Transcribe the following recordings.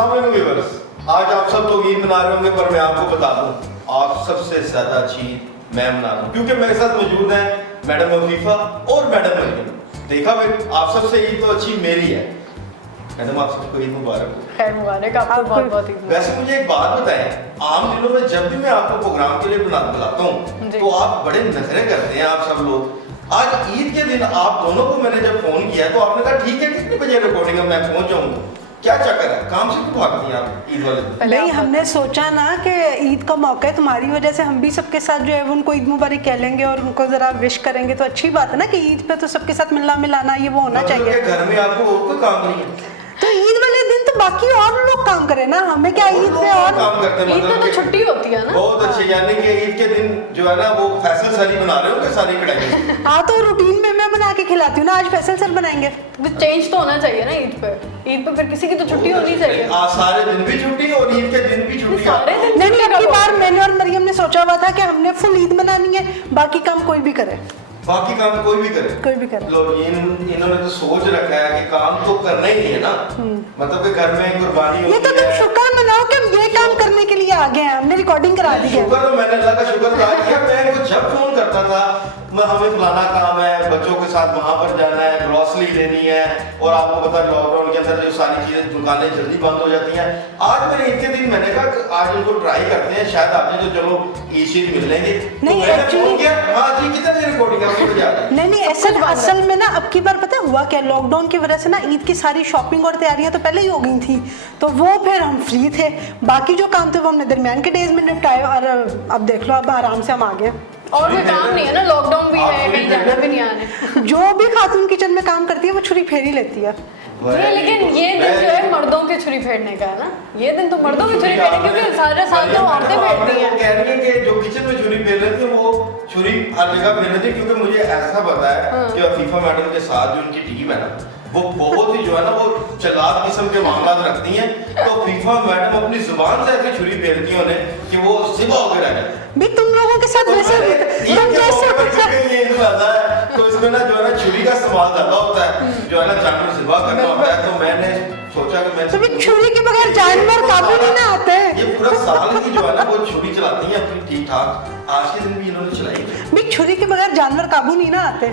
अस्सलाम वालेकुम व्यूअर्स, आज आप सब लोग ईद मना रहे होंगे, पर मैं आपको बता दूं, आप सबसे ज्यादा अच्छी ईद मैं मना रहा हूं, क्योंकि मेरे साथ मौजूद हैं मैडम अफीफा और मैडम मरियम। देखा भाई, आप सबसे ईद तो अच्छी मेरी है। मैडम आप सबको ईद मुबारक हो। खैर मुबारक, आपको बहुत बहुत ईद। वैसे मुझे एक बात बताएं, आम दिनों में जब भी मैं आपको प्रोग्राम के लिए बुलाता हूँ तो आप बड़े नखरे करते हैं आप सब लोग। आज ईद के दिन आप दोनों को मैंने जब फोन किया तो आपने कहा ठीक है, कितने बजे रिकॉर्डिंग है, मैं पहुंच जाऊंगा। क्या चक्कर है, काम से क्यों भागती हैं आप ईद वाले दिन? नहीं, हमने सोचा ना कि ईद का मौका है, तुम्हारी वजह से हम भी सबके साथ जो है वो उनको ईद मुबारक कह लेंगे और उनको जरा विश करेंगे, तो अच्छी बात है ना कि ईद पे तो सबके साथ मिलना मिलाना ये वो होना चाहिए। घर में आपको और कोई काम नहीं है तो ईद वाले दिन तो बाकी और लोग काम करें ना, हमें क्या ईद पे और काम करते हैं। ईद पे तो छुट्टी होती है ना। बहुत अच्छे, यानी कि ईद के दिन जो है ना वो फैसल सारी बना रहे होंगे सारी कढ़ाई। हाँ, तो रूटीन में मैं बना के खिलाती हूँ ना, आज फैसल सर बनाएंगे। तो चेंज तो होना चाहिए ना ईद पे। ईद पे फिर किसी की तो छुट्टी होनी चाहिए। आज सारे दिन भी छुट्टी और ईद के दिन भी छुट्टी। सारे दिन नहीं, अब की बार मैंने और मरियम ने सोचा हुआ था कि हमने फुल ईद मनानी है, बाकी काम कोई भी करे। बाकी काम कोई भी करे, कोई भी करे। लो इन्होंने तो सोच रखा है कि काम तो करना ही नहीं है ना, मतलब कि घर में कुर्बानी ये तो तुम शुक्र मनाओ कि हम ये काम करने के लिए आ गए हैं, हमने रिकॉर्डिंग करा दी है। शुक्र तो मैंने अल्लाह का शुक्र अदा किया। मैं इनको जब फोन करता था हमें फलाना काम है, बच्चों के साथ वहां पर जाना है, ग्रोसरी लेनी है, और आपको पता है लॉकडाउन के अंदर जो सारी चीजें दुकानें जल्दी बंद हो जाती हैं। आज मैंने ईद के दिन मैंने कहा कि आज इनको ट्राई करते हैं, शायद आपने तो चलो ईद मिल लेंगे। नहीं, मैंने फोन किया, हाँ जी कितने बजे रिकॉर्डिंग है? नहीं, असल में ना अब की बार पता है हुआ क्या, लॉकडाउन की वजह से ना ईद की सारी शॉपिंग और तैयारियां तो पहले ही हो गई थी, तो वो फिर हम फ्री थे, बाकी जो काम थे वो हमने दरमियान के डेज में निपटाए, और अब देख लो अब आराम से हम आ गए। और कोई काम नहीं है ना, लॉकडाउन भी है, कहीं जाना भी नहीं आने। जो भी खातून किचन में काम करती है वो छुरी फेर ही लेती है। लेकिन ये दिन जो है मर्दों के छुरी फेरने का है ना, ये दिन तो मर्दों की छुरी फेरने, क्योंकि सारे साल तो औरतें फेरती हैं। कह रही है कि जो किचन में छुरी फेर लेती है वो छुरी हर जगह फेर लेती है, क्योंकि मुझे ऐसा पता है कि अफीफा मैडम के साथ जो उनकी टीम है ना वो बहुत ही जो है ना वो चालाक किस्म के मामला रखती हैं, तो फीफा मैडम अपनी जुबान से ऐसी छुरी फेरती हैं उन्हें कि वो सिबा होकर रह जाते। भी तुम लोगों के साथ वैसे तो इसमें ना जो है ना छुरी का इस्तेमाल ज्यादा होता है, जो है ना जानवर सिबा करना होता है, तो मैंने सोचा कि मैं तो छुरी के बगैर जानवर काबू नहीं ना आते। ये पूरा साल की जो है ना वो छुरी चलाती हैं अपनी ठीक ठाक, आज के दिन भी इन्होंने चलाई। भी छुरी के बगैर जानवर काबू नहीं ना आते,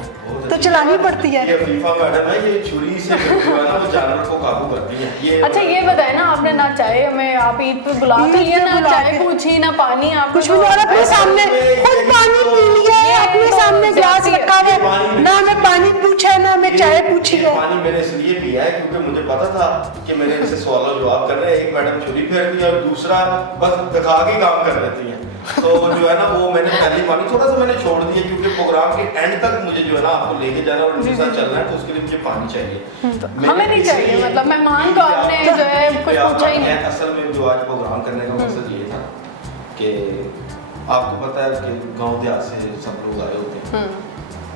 तो चलानी पड़ती है। ये फीफा मैडम है, ये छुरी से जो है ना वो जानवर को काबू करती है। ये अच्छा ये बताए ना, आपने ना चाहे हमें आप ईद पे बुला तो लिया, ना चाय पूछी, ना पानी, आप कुछ भी, और अपने सामने खुद पानी पी लिया है, अपने सामने ग्लास रखा है, ना हमें पानी पूछा है ना हमें चाय पूछी है। पानी मैंने इसलिए पिया है क्योंकि मुझे पता था कि मेरे इनसे सवाल जवाब करने, एक मैडम छुरी फेरती है और दूसरा बस दिखा के काम कर देती है, तो जो है ना वो मैंने पहले पानी थोड़ा सा मैंने छोड़ दिया, क्योंकि प्रोग्राम के एंड तक मुझे जो है ना आपको लेके जाना और उनके साथ चलना है, तो उसके लिए मुझे पानी चाहिए। हमें नहीं चाहिए, मतलब मेहमान को आपने जो है कुछ पूछा ही नहीं। असल में जो आज प्रोग्राम करने का मकसद ये था कि आपको पता है कि गांव देहात से सब लोग आए होते हैं,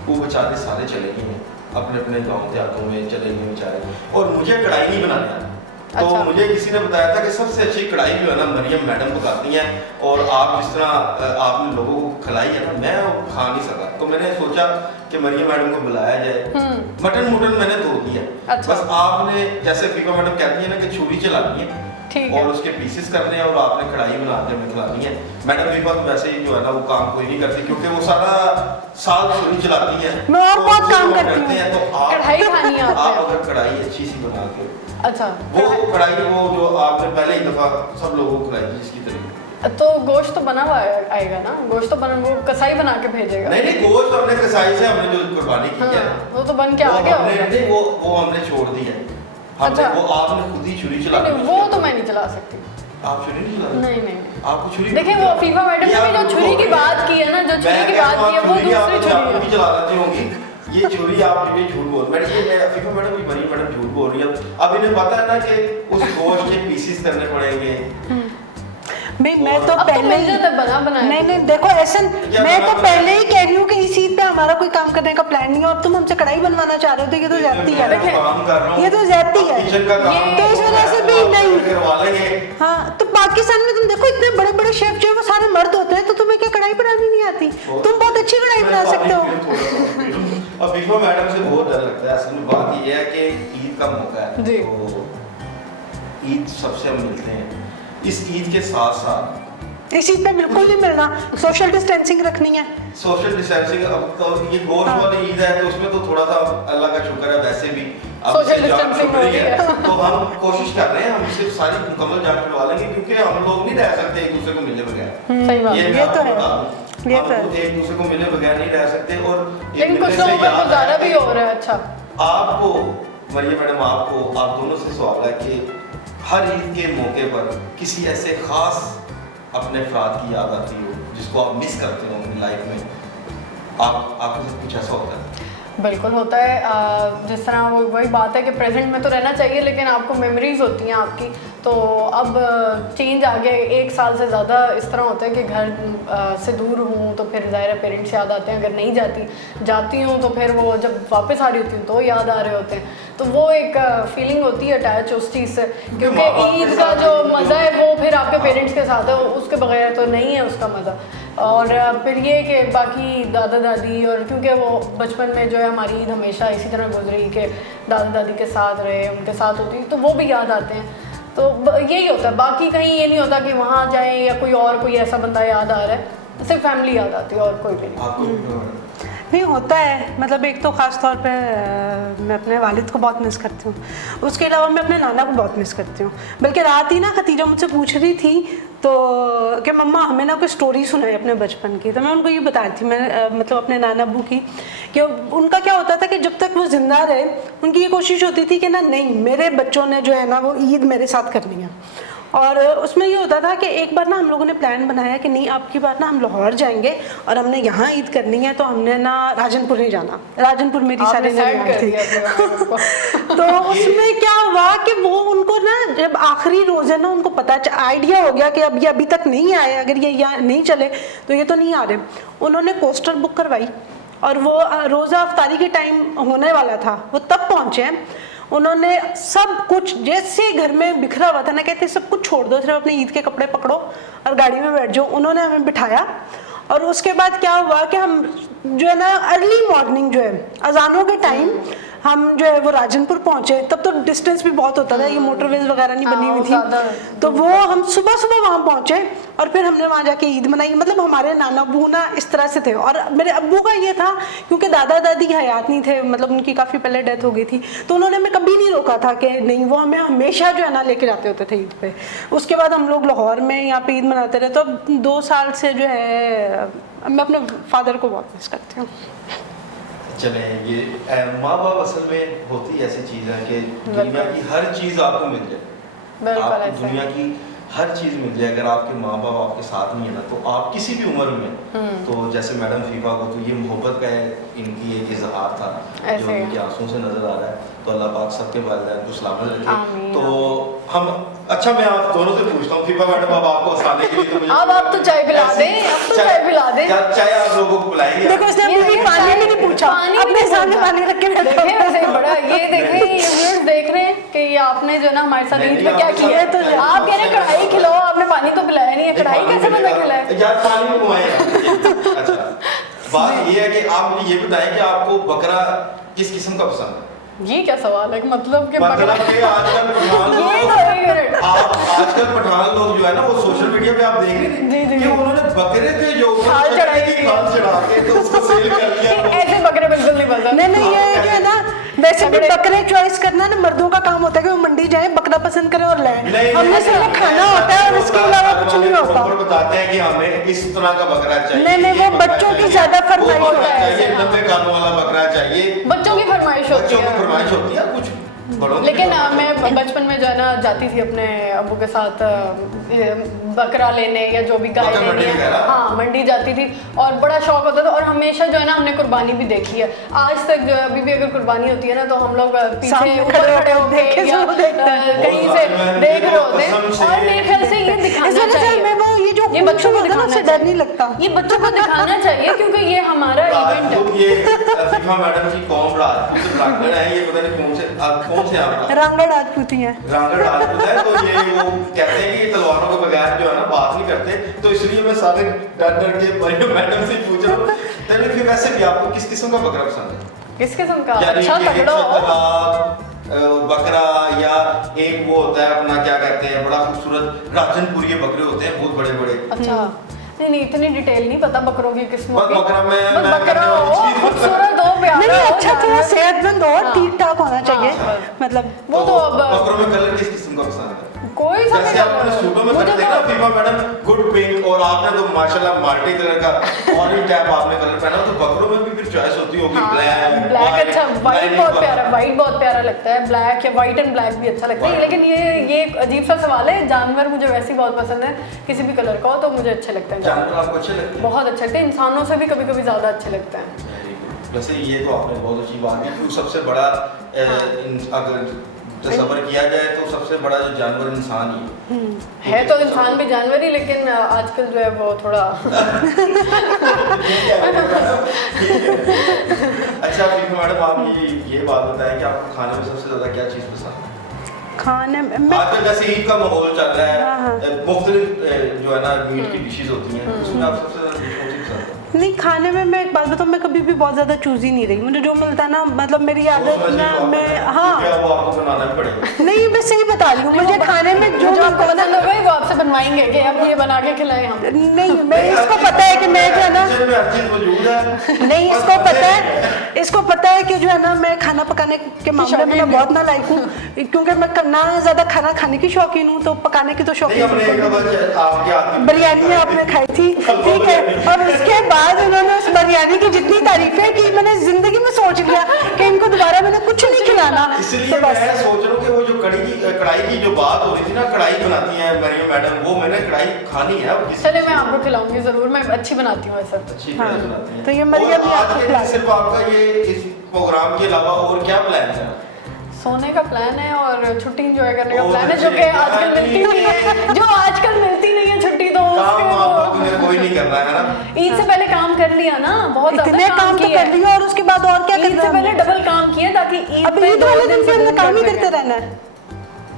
वो बेचारे सारे चले गए हैं अपने अपने गांव देहातों में, चले गए बेचारे, और मुझे कढ़ाई नहीं बनाने आती। तो अच्छा। मुझे किसी ने बताया था कि सबसे अच्छी कढ़ाई जो है ना मरियम मैडम पकाती हैं, और आप जिस तरह आपने लोगों को खिलाई है ना, मैं वो खा नहीं सका, तो मैंने सोचा कि मरियम मैडम को बुलाया जाए। मटन मैंने धो दिया। अच्छा। बस आपने जैसे फीफा मैडम कहती है ना कि छुरी चलानी है और उसके पीसेस करने हैं, और आपने कढ़ाई बना के हमें खिलानी है। मैडम फीफा तो वैसे ही जो है ना वो काम कोई नहीं करती, क्योंकि वो सारा साल छुरी चलाती है, मैं और तो बहुत काम करती हैं। तो कढ़ाई खानी है आप अगर कढ़ाई अच्छी सी बना के, अच्छा वो कढ़ाई वो जो आपने पहले ही दफा सब लोगों को खिलाई जिसकी तरीके, तो गोश्त तो बना हुआ आएगा ना, गोश्त तो बना, वो कसाई बना के भेजेगा। नहीं गोश्त हमने कसाई से हमने जो कुर्बानी की है वो तो बन के आ गया होगा, वो हमने छोड़ दी है। अच्छा। वो आपने खुद ही छुरी चला दी। वो तो मैं नहीं चला सकती। आप छुरी नहीं चला? नहीं आपको छुरी देखिए वो फीफा मैडम ने भी जो छुरी की बात की है ना, जो छुरी की बात की है वो दूसरी छुरी है। चला लेती होंगी ये छुरी, आप ये झूठ बोल, मैंने ये फीफा मैडम की बनी मैडम झूठ बोल रही है। अब इन्हें पता है ना कि उस गोश्त के पीसेस करने पड़ेंगे। भाई मैं तो पहले ही नहीं देखो ऐसा, मैं तो पहले ही कह रही हूँ कि इस ईद पे हमारा कोई काम करने का प्लान नहीं है, और तुम हमसे कढ़ाई बनवाना चाह रहे हो, तो ये तो ज्यादती है, ये तो ज्यादती है, तो इस वजह से भी नहीं। हाँ, तो पाकिस्तान में तुम देखो इतने बड़े बड़े शेफ जो है वो सारे मर्द होते हैं, तो तुम्हें क्या कढ़ाई बनानी नहीं आती? तुम बहुत अच्छी कढ़ाई बना सकते हो। अब फीफा मैडम से बहुत डर लगता है। असल में बात ये है कि ईद का मौका है, जी। तो ईद सबसे हम मिलते हैं। इस ईद के साथ साथ इस ईद पे बिल्कुल नहीं मिलना, सोशल डिस्टेंसिंग रखनी है। सोशल डिस्टेंसिंग, अब तो ये गोश्त वाली ईद है तो उसमें तो थोड़ा सा अल्लाह का शुक्र है, वैसे भी अब Social से जान distancing छूट रही हो रही है। तो हम कोशिश कर रहे हैं, हम सिर्फ सारी मुकम्मल जान छुड़वा लेंगे क्योंकि हम लोग नहीं रह सकते एक दूसरे को मिले बगैर। सही बात ये है। मैं ये तो आपको है। बता दूं, ये तो हम एक दूसरे को मिले बगैर नहीं रह सकते। और एक लेकिन कुछ मिलने से लोगों का याद गुजारा आया भी कि हो रहा है। अच्छा, आपको मरियम मैडम, आपको आप दोनों से सवाल है कि हर ईद के मौके पर किसी ऐसे खास अपने अफराद की याद आती हो जिसको आप मिस करते हो अपनी लाइफ में, आपके साथ कुछ ऐसा होता है? बिल्कुल होता है। जिस तरह वो वही बात है कि प्रेजेंट में तो रहना चाहिए लेकिन आपको मेमोरीज होती हैं आपकी। तो अब चेंज आ गया, 1 साल से ज़्यादा इस तरह होता है कि घर से दूर हूँ तो फिर ज़ाहिर है पेरेंट्स याद आते हैं। अगर नहीं जाती हूँ तो फिर वो जब वापस आ रही होती हूँ तो याद आ रहे होते हैं। तो वो एक फीलिंग होती है अटैच उस चीज़ से, क्योंकि ईद का जो मज़ा है वो फिर आपके पेरेंट्स के साथ है, उसके बगैर तो नहीं है उसका मज़ा। और फिर ये कि बाकी दादा दादी, और क्योंकि वो बचपन में जो है हमारी ईद हमेशा इसी तरह गुजरी कि दादा दादी के साथ रहे, उनके साथ होती तो वो भी याद आते हैं। तो यही होता है, बाकी कहीं ये नहीं होता कि वहाँ जाएं या कोई ऐसा बंदा याद आ रहा है, सिर्फ फैमिली याद आती है और कोई भी नहीं। नहीं होता है, मतलब एक तो ख़ास तौर पे मैं अपने वालिद को बहुत मिस करती हूँ, उसके अलावा मैं अपने नाना को बहुत मिस करती हूँ। बल्कि रात ही ना खतीजा मुझसे पूछ रही थी तो कि मम्मा हमें ना कोई स्टोरी सुनाई अपने बचपन की। तो मैं उनको ये बता रही थी, मैं मतलब अपने नाना अब्बू की, कि उनका क्या होता था कि जब तक वो ज़िंदा रहे उनकी ये कोशिश होती थी कि ना नहीं मेरे बच्चों ने जो है ना वो ईद मेरे साथ करनी है। और उसमें ये होता था कि एक बार ना हम लोगों ने प्लान बनाया कि नहीं आपकी बार ना हम लाहौर जाएंगे और हमने यहाँ ईद करनी है, तो हमने ना राजनपुर नहीं जाना, राजनपुर मेरी सारी थी। तो उसमें क्या हुआ कि वो उनको ना जब आखिरी रोज़ है ना उनको पता आइडिया हो गया कि अब ये अभी तक नहीं आए, अगर ये यहाँ नहीं चले तो ये तो नहीं आ रहे। उन्होंने कोस्टर बुक करवाई और वो रोज़ा अफ्तारी के टाइम होने वाला था, वो तब पहुँचे। उन्होंने सब कुछ जैसे घर में बिखरा हुआ था ना, कहते सब कुछ छोड़ दो, सिर्फ अपने ईद के कपड़े पकड़ो और गाड़ी में बैठ जाओ। उन्होंने हमें बिठाया और उसके बाद क्या हुआ कि हम जो है ना अर्ली मॉर्निंग जो है अजानों के टाइम हम जो है वो राजनपुर पहुंचे। तब तो डिस्टेंस भी बहुत होता था, ये मोटरवेज वगैरह नहीं बनी हुई थी। तो वो हम सुबह सुबह वहाँ पहुंचे और फिर हमने वहाँ जाके ईद मनाई। मतलब हमारे नाना अब्बू ना इस तरह से थे। और मेरे अब्बू का ये था क्योंकि दादा दादी हयात नहीं थे, मतलब उनकी काफ़ी पहले डेथ हो गई थी, तो उन्होंने हमें कभी नहीं रोका था कि नहीं, वो हमें हमेशा जो है ना लेके जाते होते थे ईद पे। उसके बाद हम लोग लाहौर में यहाँ पे ईद मनाते रहे। तो अब 2 साल से जो है मैं अपने फादर को बहुत मिस करती हूँ। चले, ये माँ बाप असल में होती ऐसी चीज़ है कि दुनिया की हर चीज़ आपको मिल जाए, आपको दुनिया की हर चीज़ मिल जाए। अगर आपके माँ बाप आपके साथ नहीं है ना तो आप किसी भी उम्र में, तो जैसे मैडम फीफा को तो ये मोहब्बत का इनकी एक इजहार था जो इनके आंसुओं से नजर आ रहा है। तो अल्लाह पाक सबके वालिदैन को सलामत रखे। तो हम अच्छा, मैं आप दोनों से पूछता हूँ फीफा मैडम, अब आपको हंसाने के लिए तो मुझे अब आप तो चाय पिला दें, अब तो चाय पिला दें। चाय आप लोगों को पिलाएंगे। देखो इसने मुझे पानी भी नहीं पूछा, अपने सामने पानी रख के बैठा है। वैसे बड़ा ये देखें, ये व्यूअर्स देख रहे हैं कि ये आपने जो ना हमारे साथ ईद में क्या किया है। तो आप कह रहे हैं कढ़ाई खिलाओ, आपने पानी तो पिलाया नहीं है, कढ़ाई कैसे बंदा खिलाए यार, पानी घुमाएगा। अच्छा, बात ये है कि आप मुझे ये बताएं कि आपको बकरा किस किस्म का पसंद है? ये क्या सवाल है? मतलब कि आजकल पठान लोग जो है ना वो सोशल मीडिया पे आप देख रहे हैं कि उन्होंने बकरे के जो खाल चढ़ा के तो उसको सेल कर दिया। ऐसे बकरे बिल्कुल नहीं पसंद। नहीं ये है कि ना वैसे भी बकरे चॉइस करना ना मर्दों का काम होता है कि वो मंडी जाए बकरा पसंद करें और लाएं। हमने सिर्फ खाना होता है और इसके अलावा कुछ नहीं होता। बताते हैं कि हमें इस तरह का बकरा चाहिए। नहीं वो बच्चों की ज्यादा फरमाइश होता है, 90 कानों वाला बकरा चाहिए, बच्चों की फरमाइश होती है कुछ। लेकिन मैं बचपन में जो है ना जाती थी अपने अब्बू के साथ बकरा लेने या जो भी गाय लेनी है, हाँ मंडी जाती थी और बड़ा शौक होता था। और हमेशा जो है ना हमने कुर्बानी भी देखी है। आज तक जो अभी भी अगर कुर्बानी होती है ना तो हम लोग पीछे ऊपर खड़े होके या कहीं से देख रहे होते हैं। और मेरे ख्याल से ये दिखाना चाहिए, ये बच्चों को दिखाना चाहिए, डर नहीं लगता, ये बच्चों को दिखाना चाहिए क्योंकि ये हमारा इवेंट है। ये फीफा मैडम की कौम राजपूत है, ये पता नहीं कौन से रांगड़ राजपूती है, रांगड़ राजपूत है। तो ये वो कहते हैं कि तलवारों के बगैर जो है ना बात नहीं करते। तो इसलिए मैं सारे डर के मैडम से पूछ रहा हूँ। तो फिर वैसे भी आपको किस किस्म का बकरा पसंद है? किस किस्म का? अच्छा तगड़ा बकरा या एक वो होता है अपना क्या कहते हैं बड़ा खूबसूरत राजनपुरी बकरे होते हैं बहुत बड़े बड़े। अच्छा नहीं इतनी डिटेल नहीं पता बकरों की किस्मों की। बकरा में बस बकरा हो खूबसूरत हो प्यारा नहीं हो अच्छा थोड़ा सेहतमंद और हाँ। ठीक ठाक होना चाहिए हाँ। मतलब वो तो अब बकरों में कलर किस किस्म का पसंद है? कोई सा जैसे आपने सूटों में करते ना फीफा मैडम गुड पिंक और आपने तो माशाल्लाह मल्टी कलर का ऑरेंज टाइप आपने कलर पहना तो बकरों में भी फिर चॉइस होती होगी ब्लैक ब्लैक अच्छा वाइट बहुत प्यारा वाइट बहुत प्यारा लगता है ब्लैक या वाइट एंड ब्लैक भी अच्छा लगता है लेकिन ये एक अजीब सा सवाल है जानवर मुझे वैसे ही बहुत पसंद है किसी भी कलर का हो तो मुझे अच्छे लगते हैं जानवर आपको अच्छे लगते हैं बहुत अच्छे लगते हैं इंसानों से भी कभी कभी ज्यादा अच्छे लगते हैं। वैसे ये तो आपने बहुत अच्छी बात की कि सबसे बड़ा अगर तस्वर किया जाए तो सबसे बड़ा जो जानवर इंसान ही है तो इंसान भी जानवर ही लेकिन आजकल जो है वो थोड़ा अच्छा फिर मैडम आप ये बात बताएं कि आपको खाने में सबसे ज्यादा क्या चीज पसंद है? खाने में आजकल जैसे ईद का माहौल चल रहा हाँ, हाँ। है मुख्तलिफ जो है ना मीट की डिशेज होती हैं उसमें आप सबसे ज्यादा डिश कौन सी पसंद है? नहीं खाने में मैं एक बात बताऊँ मैं कभी भी बहुत ज़्यादा चूज ही नहीं रही मुझे जो मिलता है ना मतलब मेरी आदत ना मैं हाँ क्या वो आपको बनाना भी पड़ेगा? नहीं मैं सही बता रही हूँ मुझे खाने में जो जो आपको मिलता है पसंद होगा वो आपसे बनवाएंगे कि अब ये बना के खिलाएं हम। नहीं मैं इसको पता है कि मैं जो है ना किचन में हर चीज मौजूद है नहीं इसको पता है कि जो है ना मैं खाना पकाने के मामले में मैं बहुत नालायक हूँ क्योंकि मैं ना ज़्यादा खाना खाने की शौकीन हूँ तो पकाने की तो नहीं शौकीन हमने एक बार आपके हाथ में बिरयानी आपने खाई थी ठीक है और उसके बाद उन्होंने उस बिरयानी की जितनी तारीफें की मैंने जिंदगी में सोच लिया कि इनको दोबारा मैंने कुछ नहीं खिलाना इसलिए तो बस मैं सोच रहा हूँ कि वो जो कढ़ाई की जो बात हो रही थी ना कढ़ाई बनाती है मरियम मैडम वो मैंने कढ़ाई खानी है अब किसी चले मैं आपको खिलाऊंगी जरूर मैं अच्छी बनाती हूँ ऐसा तो। अच्छी हाँ, कढ़ाई बनाती हैं तो ये मरियम और ने आज आपको के खिला दिन सिर्फ आपका ये इस प्रोग्राम के अलावा और क्या प्लान है? सोने का प्लान है और छुट्टी एंजॉय करने का ओ, प्लान है जो कि आजकल मिलती नहीं है जो आजकल मिलती नहीं है छुट्टी तो काम आपको कोई नहीं करना है ना ईद से पहले काम कर लिया ना बहुत इतने ज्यादा काम तो किया कर लिया और उसके बाद और क्या ईद से करना पहले है डबल काम किया ताकि ईद अब पे ईद वाले दिन से हमने काम ही करते रहना है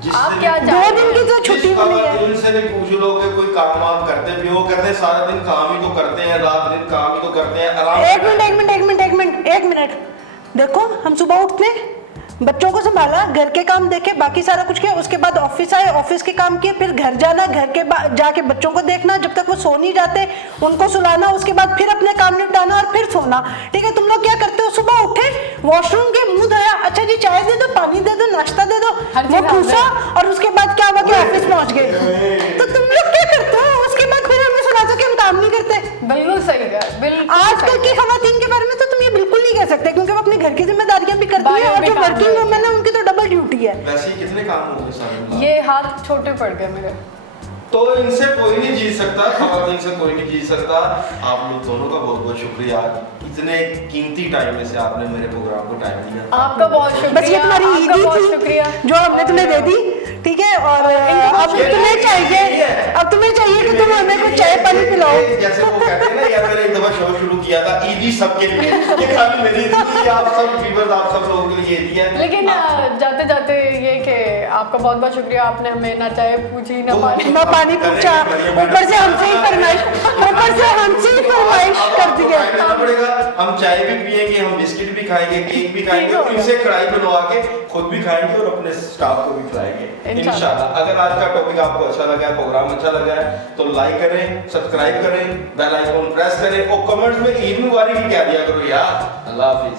जिस आप दिन- क्या दो दिन की जो छुट्टी जिस मिली है दिन से नहीं पूछ लो कि कोई काम आप करते भी हो करते सारा दिन काम ही तो करते हैं रात दिन काम ही तो करते हैं आराम एक मिनट देखो हम सुबह उठते बच्चों को संभाला घर के काम देखे बाकी सारा कुछ किया उसके बाद ऑफिस आए ऑफिस के काम किए फिर घर जाना घर के जाके बच्चों को देखना जब तक वो सो नहीं जाते उनको सुलाना उसके बाद फिर अपने काम निपटाना और फिर सोना ठीक है तुम लोग क्या करते हो सुबह उठे वॉशरूम के मुंह धोया अच्छा जी चाय दे दो पानी दे दो नाश्ता दे दो हर वो चीज़ ठूसा और उसके बाद क्या हुआ कि ऑफिस पहुंच गए तो तुम लोग क्या करते हो उसके बाद फिर हमें सुनाते हो कि हम काम नहीं करते बिल्कुल सही है बिल्कुल आजकल की खवातीन के बारे में तो तुम ये बिल्कुल नहीं कह सकते क्योंकि वो अपनी घर की जिम्मेदारियां भी करती है बाहर और भी जो काम वर्किंग करती वुमेन है उनकी तो डबल ड्यूटी है वैसे ही कितने काम होंगे सारे मिला के? ये हाथ छोटे पड़ गए मेरे तो इनसे कोई नहीं जीत सकता खवातीन से कोई नहीं जीत सकता आप लोग दोनों का बहुत बहुत शुक्रिया इतने कीमती टाइम में से आपने मेरे प्रोग्राम को टाइम दिया आपका बहुत शुक्रिया बस ये तुम्हारी आपका ईदी बहुत थी शुक्रिया जो हमने तुम्हें दे दी ठीक है और अब तुम्हें चाहिए कि तुम हमें कुछ चाय पानी पिलाओ जैसे वो कहते हैं ना यार मैंने एक दफा शो शुरू किया था ईदी सबके लिए ये खाली मेरी ईदी आप सब व्यूअर्स आप सब लोगों के लिए ईदी है लेकिन जाते जाते ये कि आपका बहुत बहुत शुक्रिया आपने हमें ना चाय पूछी ना पानी ना पानी पूछा ऊपर से हमसे ही फरमाइश कर दी है देना पड़ेगा हम चाय भी पिएंगे हम बिस्किट भी खाएंगे केक भी खाएंगे और इनसे कढ़ाई बनवा के खुद भी खाएंगे और अपने स्टाफ को भी खिलाएंगे इंशाल्लाह अगर आज का टॉपिक आपको अच्छा लगा है प्रोग्राम अच्छा लगा है तो लाइक करें सब्सक्राइब करें बेल आइकन प्रेस करें और कमेंट्स में ईद मुबारक भी कह दिया करो यार अल्लाह हाफिज।